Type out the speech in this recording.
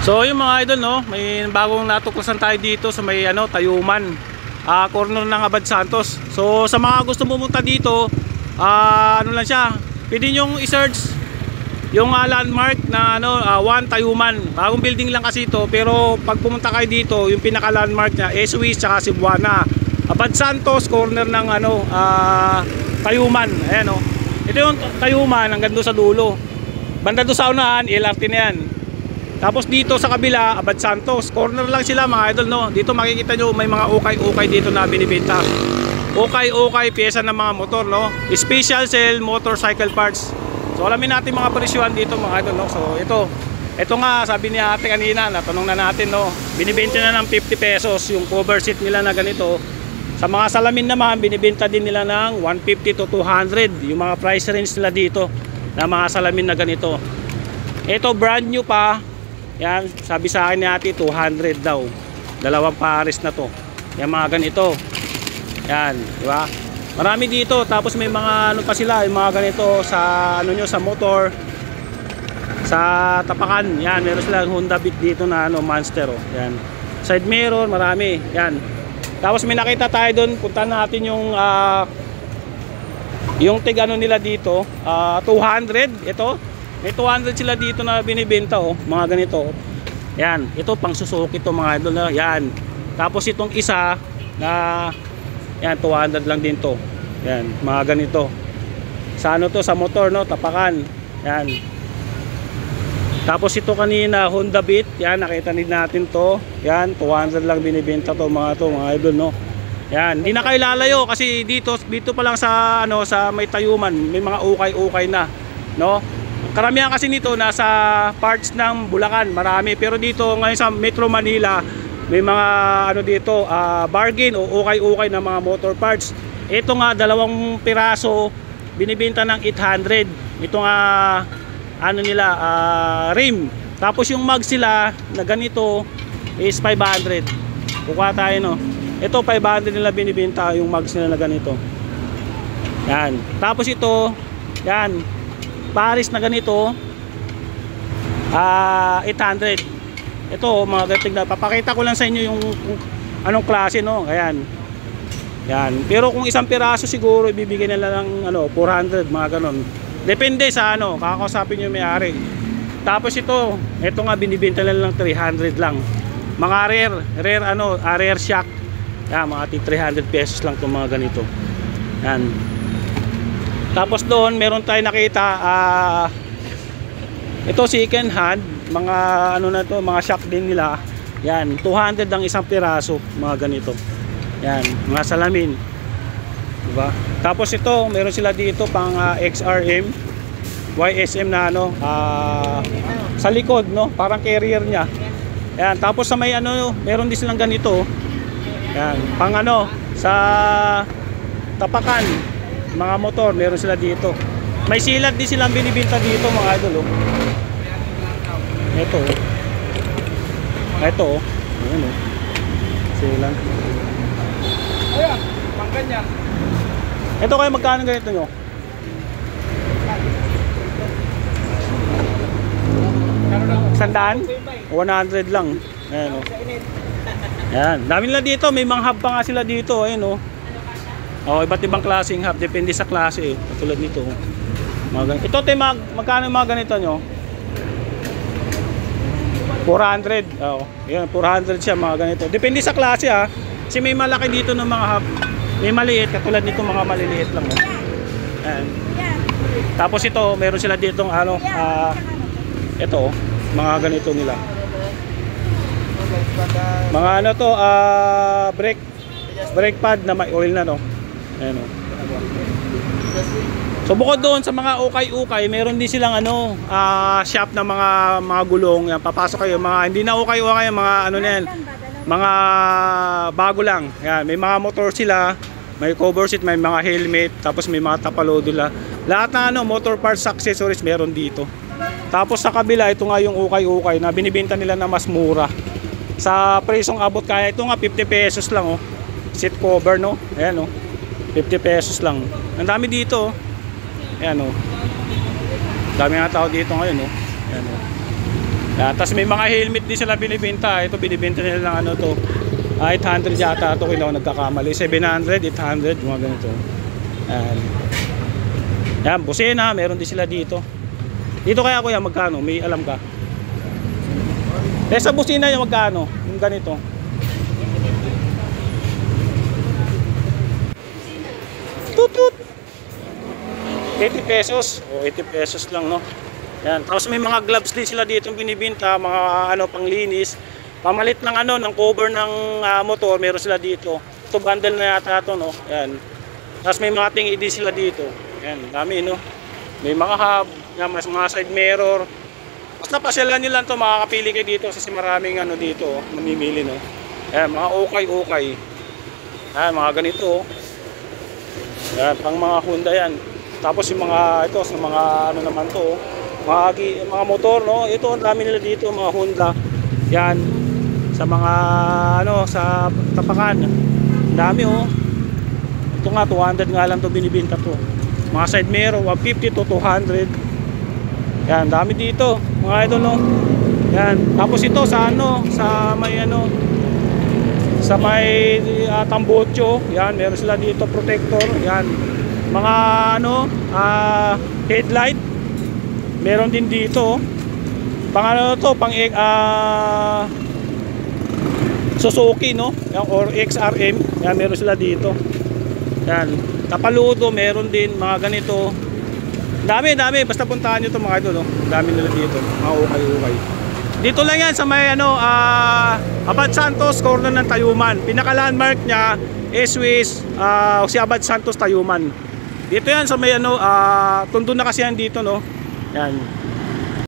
So yung mga idol, no, may bagong natuklasan tayo dito sa may Tayuman, corner ng Abad Santos. So sa mga gusto pumunta dito, ano lang siya, pwede nyo i-search yung landmark na One Tayuman. Bagong building lang kasi ito, pero pag pumunta kayo dito, yung pinaka landmark niya Swiss tsaka Cebuana. Abad Santos, corner ng Tayuman. Ayan, oh. Ito yung Tayuman hanggang doon sa dulo. Banda doon sa unahan, LRT na yan. Tapos dito sa kabila, Abad Santos, corner lang sila mga idol, no. Dito makikita nyo may mga ukay-ukay dito na binibenta. Ukay-ukay, pyesa ng mga motor, no. Special sale motorcycle parts. So alamin natin mga presyuhan dito mga idol, no. So ito nga sabi ni ate kanina, natanong na natin, no. Binibenta na ng 50 pesos yung cover seat nila na ganito. Sa mga salamin naman, binibenta din nila ng 150 to 200 yung mga price range nila dito na mga salamin na ganito. Ito brand new pa. Yan, sabi sa akin ni ate 200 daw. Dalawang pares na to. Yan mga ganito. Yan, di ba? Marami dito, tapos may mga pa sila, yung mga ganito sa sa motor. Sa tapakan, yan, meron silang Honda Beat dito na Monster, oh. Yan. Side mirror, marami. Yan. Tapos may nakita tayo doon, puntahan natin yung tig nila dito, 200 ito. May 200 sila dito na binibenta, oh, mga ganito. Yan, ito pang Suzuki to mga idol, no? Yan. Tapos itong isa na yan 200 lang din to. Yan, mga ganito. Sa to sa motor, no, tapakan. Yan. Tapos ito kanina Honda Beat, yan nakita din natin to. Yan, 200 lang binibenta to mga idol, no. Yan, hindi na kayo lalayo kasi dito pa lang sa sa may Tayuman, may mga ukay-ukay na, no. Karamihan kasi nito nasa parts ng Bulacan, marami. Pero dito ngayon sa Metro Manila, may mga dito, bargain o ukay-ukay na mga motor parts. Ito nga 2 piraso binibenta ng 800. Ito nga nila rim. Tapos yung mag sila na ganito is 500. Kukuha tayo, no. Ito 500 nila binibenta yung mags nila na ganito. Yan. Tapos ito, yan, Paris na ganito, 800. Ito mga gating na papakita ko lang sa inyo yung anong klase, no. Ayan. Yan. Pero kung isang piraso siguro ibibigay nila ng 400, mga ganon. Depende sa kakausapin niyo may-ari. Tapos ito nga binibenta nila ng 300 lang. Mga rare shock. Yan, mga 300 pesos lang 'tong mga ganito. Yan. Tapos doon meron tayong nakita ito second hand, mga na to, mga shock din nila. Yan, 200 ang isang piraso, mga ganito. Yan, mga salamin. Diba? Tapos ito, meron sila dito pang XRM, YSM na sa likod, no, parang carrier niya. Yan, tapos sa may meron din silang ganito. Yan, pang sa tapakan mga motor, meron sila dito. May silat din silang binibenta dito mga idol, oh. Ito, oh. Ayan, oh. Silat. Ayan, pang ganyan. Ito kayo magkano ganito nyo? Sandaan? 100 lang. Ayan, oh. Ayan, dami nila dito. May mga hub pa nga sila dito. Ayan, oh. Oh, iba't ibang klaseng hub, depende sa klase, katulad nito. Ito magkano mga ganito nyo? 400. Oh, yan, 400 siya mga ganito. Depende sa klase, ha. Kasi may malaki dito ng mga hub. May maliit, katulad nito mga maliliit lang, oh. Ayan. Tapos ito, meron sila dito ito, mga ganito nila. Mga brake pad na may oil na, no. Ayan, oh. So bukod doon sa mga ukay-ukay, meron din silang shop na mga gulong. Yan, papasok kayo, mga hindi na ukay-ukay, mga na yan, mga bago lang. Yan, may mga motor sila, may cover seat, may mga helmet, tapos may mga tapalodo. Lahat na motor parts, accessories meron dito. Tapos sa kabila, ito nga yung ukay-ukay na binibenta nila na mas mura. Sa presong abot kaya ito nga 50 pesos lang, oh. Seat cover, no. Ayan, oh. 50 pesos lang. Ang dami dito, oh. Ayan, oh. Dami nga tao dito ngayon, oh. Ayan, oh. Yan, tapos may mga helmet din sila binibenta. Ito binibenta nila ng ano to. 800 yata ito, kung ako nagkakamali. 700, 800, mga ganito. Yan. Yan, busina, meron din sila dito. Dito kaya kuya, magkano? May alam ka? Sa busina yung magkano? Yung ganito. Tut. 80 pesos. O, 80 pesos lang, no? Yan. Tapos may mga gloves din sila dito binibenta, mga ano panglinis. Pamalit ng ano ng cover ng motor, meron sila dito. Ito bundle na yata ito, no. Yan. Tapos may mga tingi din sila dito. Yan, dami, no. May mga hub, yan, mga side mirror. Basta pasyalan niyo lang to, makakapili kayo dito kasi maraming ano dito, mamimili, no. Yan, mga ukay. Yan, mga ganito. Yan, pang mga Honda yan. Tapos yung mga ito sa mga ano naman to, mga motor, no. Ito ang dami nila dito, mga Honda. Yan sa mga ano sa tapakan. Dami, oh. Ito nga 200 nga lang to binibenta to. Mga side mirror 150 to 200. Yan, dami dito, mga idol, no. Yan. Tapos ito sa ano, sa may ano sa may tambocho, yan, meron sila dito protector, yan. Mga ano, headlight. Meron din dito. Pang ano to, pang Suzuki, no? Yan, or XRM. Yan, meron sila dito. Yan. Tapaludo, meron din mga ganito. Dami. Basta puntahan nyo to mga idol, no? Dami nila dito. Mga ukay. Dito lang yan sa may ano, Abad Santos, corner ng Tayuman. Pinaka-landmark niya is si Abad Santos Tayuman. Dito yan sa may ano, tundo na kasi yan dito, no? Yan.